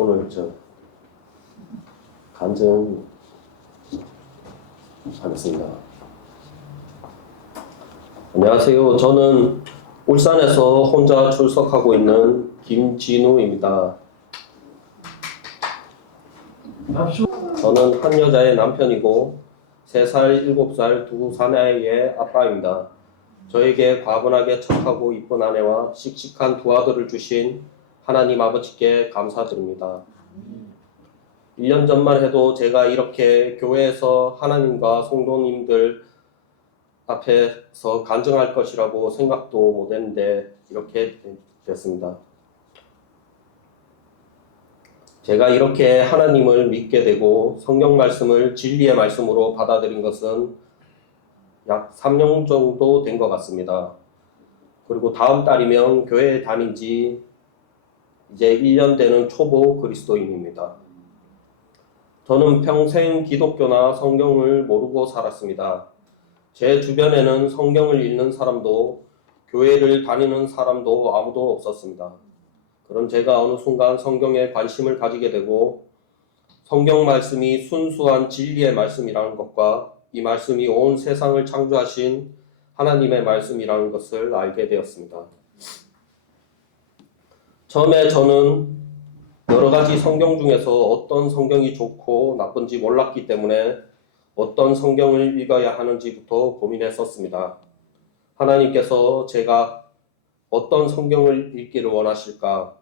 오늘 간증하겠습니다. 안녕하세요. 저는 울산에서 혼자 출석하고 있는 김진우입니다. 저는 한 여자의 남편이고 3살, 7살 두 사내의 아빠입니다. 저에게 과분하게 착하고 이쁜 아내와 씩씩한 두 아들을 주신 하나님 아버지께 감사드립니다. 1년 전만 해도 제가 이렇게 교회에서 하나님과 성도님들 앞에서 간증할 것이라고 생각도 못했는데 이렇게 됐습니다. 제가 이렇게 하나님을 믿게 되고 성경 말씀을 진리의 말씀으로 받아들인 것은 약 3년 정도 된 것 같습니다. 그리고 다음 달이면 교회에 다닌 지 이제 1년 되는 초보 그리스도인입니다. 저는 평생 기독교나 성경을 모르고 살았습니다. 제 주변에는 성경을 읽는 사람도 교회를 다니는 사람도 아무도 없었습니다. 그런 제가 어느 순간 성경에 관심을 가지게 되고 성경 말씀이 순수한 진리의 말씀이라는 것과 이 말씀이 온 세상을 창조하신 하나님의 말씀이라는 것을 알게 되었습니다. 처음에 저는 여러 가지 성경 중에서 어떤 성경이 좋고 나쁜지 몰랐기 때문에 어떤 성경을 읽어야 하는지부터 고민했었습니다. 하나님께서 제가 어떤 성경을 읽기를 원하실까?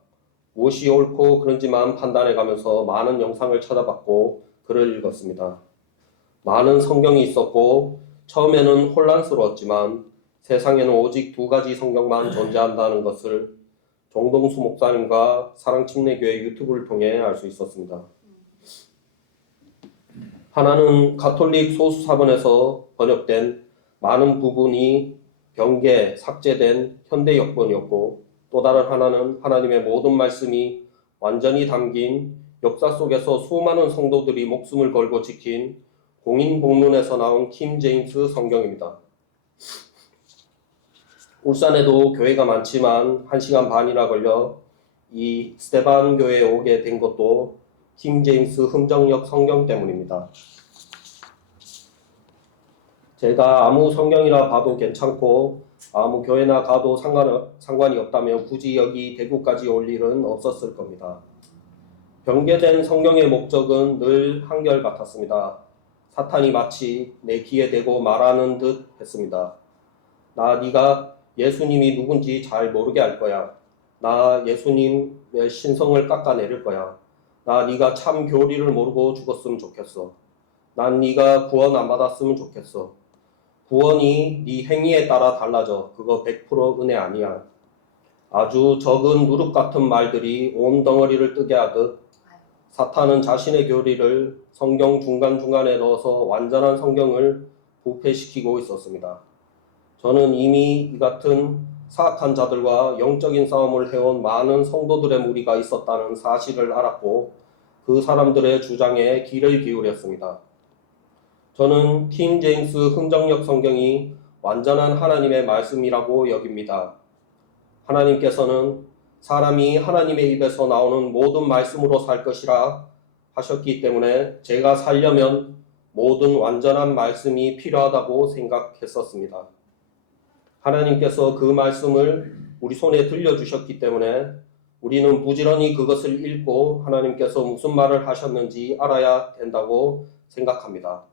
무엇이 옳고 그런지만 판단해가면서 많은 영상을 찾아봤고 글을 읽었습니다. 많은 성경이 있었고 처음에는 혼란스러웠지만 세상에는 오직 2가지 성경만 존재한다는 것을 정동수 목사님과 사랑침례교회 유튜브를 통해 알 수 있었습니다. 하나는 가톨릭 소수사본에서 번역된 많은 부분이 변개, 삭제된 현대 역본이었고 또 다른 하나는 하나님의 모든 말씀이 완전히 담긴 역사 속에서 수많은 성도들이 목숨을 걸고 지킨 공인복문에서 나온 킹 제임스 성경입니다. 울산에도 교회가 많지만 1시간 반이나 걸려 이 스테반 교회에 오게 된 것도 킹 제임스 흠정역 성경 때문입니다. 제가 아무 성경이나 봐도 괜찮고 아무 교회나 가도 상관이 없다면 굳이 여기 대구까지 올 일은 없었을 겁니다. 변개된 성경의 목적은 늘 한결같았습니다. 사탄이 마치 내 귀에 대고 말하는 듯 했습니다. 네가 예수님이 누군지 잘 모르게 할 거야. 나 예수님의 신성을 깎아내릴 거야. 네가 참 교리를 모르고 죽었으면 좋겠어. 난 네가 구원 안 받았으면 좋겠어. 구원이 네 행위에 따라 달라져. 그거 100% 은혜 아니야. 아주 적은 누룩 같은 말들이 온 덩어리를 뜨게 하듯 사탄은 자신의 교리를 성경 중간중간에 넣어서 완전한 성경을 부패시키고 있었습니다. 저는 이미 이 같은 사악한 자들과 영적인 싸움을 해온 많은 성도들의 무리가 있었다는 사실을 알았고 그 사람들의 주장에 귀를 기울였습니다. 저는 킹 제임스 흥정역 성경이 완전한 하나님의 말씀이라고 여깁니다. 하나님께서는 사람이 하나님의 입에서 나오는 모든 말씀으로 살 것이라 하셨기 때문에 제가 살려면 모든 완전한 말씀이 필요하다고 생각했었습니다. 하나님께서 그 말씀을 우리 손에 들려주셨기 때문에 우리는 부지런히 그것을 읽고 하나님께서 무슨 말을 하셨는지 알아야 된다고 생각합니다.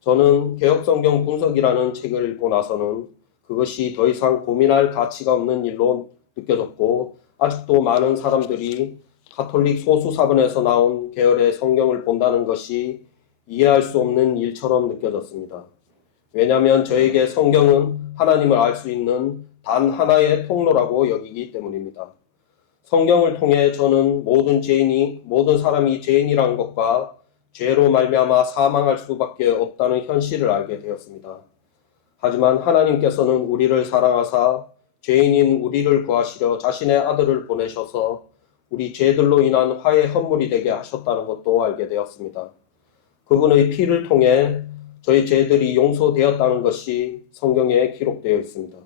저는 개혁성경 분석이라는 책을 읽고 나서는 그것이 더 이상 고민할 가치가 없는 일로 느껴졌고 아직도 많은 사람들이 가톨릭 소수사본에서 나온 계열의 성경을 본다는 것이 이해할 수 없는 일처럼 느껴졌습니다. 왜냐하면 저에게 성경은 하나님을 알 수 있는 단 하나의 통로라고 여기기 때문입니다. 성경을 통해 저는 모든 사람이 죄인이라는 것과 죄로 말미암아 사망할 수밖에 없다는 현실을 알게 되었습니다. 하지만 하나님께서는 우리를 사랑하사 죄인인 우리를 구하시려 자신의 아들을 보내셔서 우리 죄들로 인한 화의 헌물이 되게 하셨다는 것도 알게 되었습니다. 그분의 피를 통해 저희 죄들이 용서되었다는 것이 성경에 기록되어 있습니다.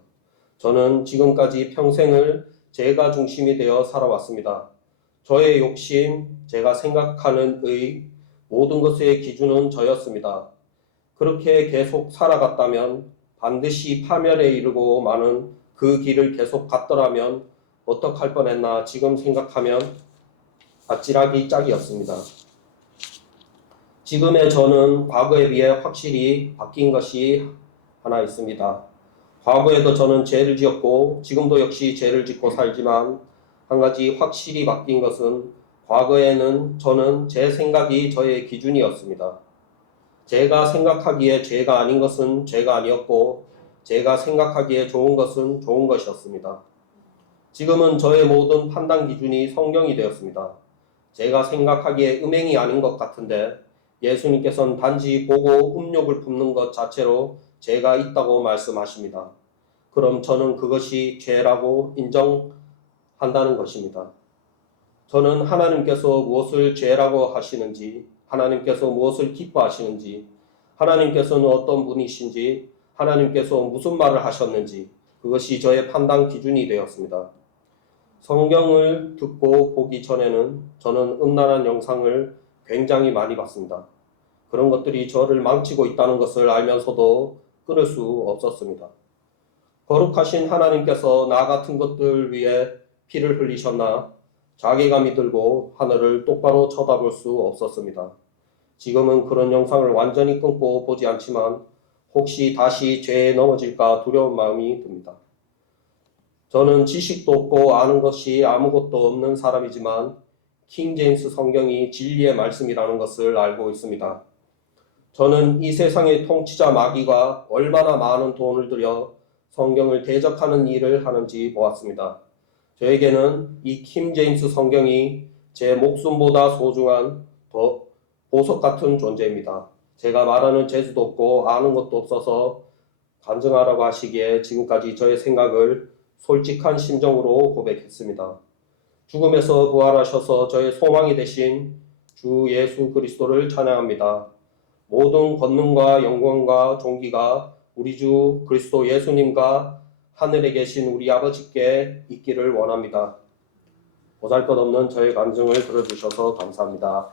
저는 지금까지 평생을 죄가 중심이 되어 살아왔습니다. 저의 욕심, 제가 생각하는 의, 모든 것의 기준은 저였습니다. 그렇게 계속 살아갔다면 반드시 파멸에 이르고 마는 그 길을 계속 갔더라면 어떡할 뻔했나 지금 생각하면 아찔하기 짝이었습니다. 지금의 저는 과거에 비해 확실히 바뀐 것이 하나 있습니다. 과거에도 저는 죄를 지었고 지금도 역시 죄를 짓고 살지만 한 가지 확실히 바뀐 것은 과거에는 저는 제 생각이 저의 기준이었습니다. 제가 생각하기에 죄가 아닌 것은 죄가 아니었고 제가 생각하기에 좋은 것은 좋은 것이었습니다. 지금은 저의 모든 판단 기준이 성경이 되었습니다. 제가 생각하기에 음행이 아닌 것 같은데 예수님께서는 단지 보고 음욕을 품는 것 자체로 죄가 있다고 말씀하십니다. 그럼 저는 그것이 죄라고 인정한다는 것입니다. 저는 하나님께서 무엇을 죄라고 하시는지, 하나님께서 무엇을 기뻐하시는지, 하나님께서는 어떤 분이신지, 하나님께서 무슨 말을 하셨는지 그것이 저의 판단 기준이 되었습니다. 성경을 듣고 보기 전에는 저는 음란한 영상을 굉장히 많이 봤습니다. 그런 것들이 저를 망치고 있다는 것을 알면서도 끊을 수 없었습니다. 거룩하신 하나님께서 나 같은 것들 위해 피를 흘리셨나 자괴감이 들고 하늘을 똑바로 쳐다볼 수 없었습니다. 지금은 그런 영상을 완전히 끊고 보지 않지만 혹시 다시 죄에 넘어질까 두려운 마음이 듭니다. 저는 지식도 없고 아는 것이 아무것도 없는 사람이지만 킹 제임스 성경이 진리의 말씀이라는 것을 알고 있습니다. 저는 이 세상의 통치자 마귀가 얼마나 많은 돈을 들여 성경을 대적하는 일을 하는지 보았습니다. 저에게는 이 킹 제임스 성경이 제 목숨보다 소중한 보석 같은 존재입니다. 제가 말하는 재주도 없고 아는 것도 없어서 간증하라고 하시기에 지금까지 저의 생각을 솔직한 심정으로 고백했습니다. 죽음에서 부활하셔서 저의 소망이 되신 주 예수 그리스도를 찬양합니다. 모든 권능과 영광과 존귀가 우리 주 그리스도 예수님과 하늘에 계신 우리 아버지께 있기를 원합니다. 보잘것없는 저의 간증을 들어주셔서 감사합니다.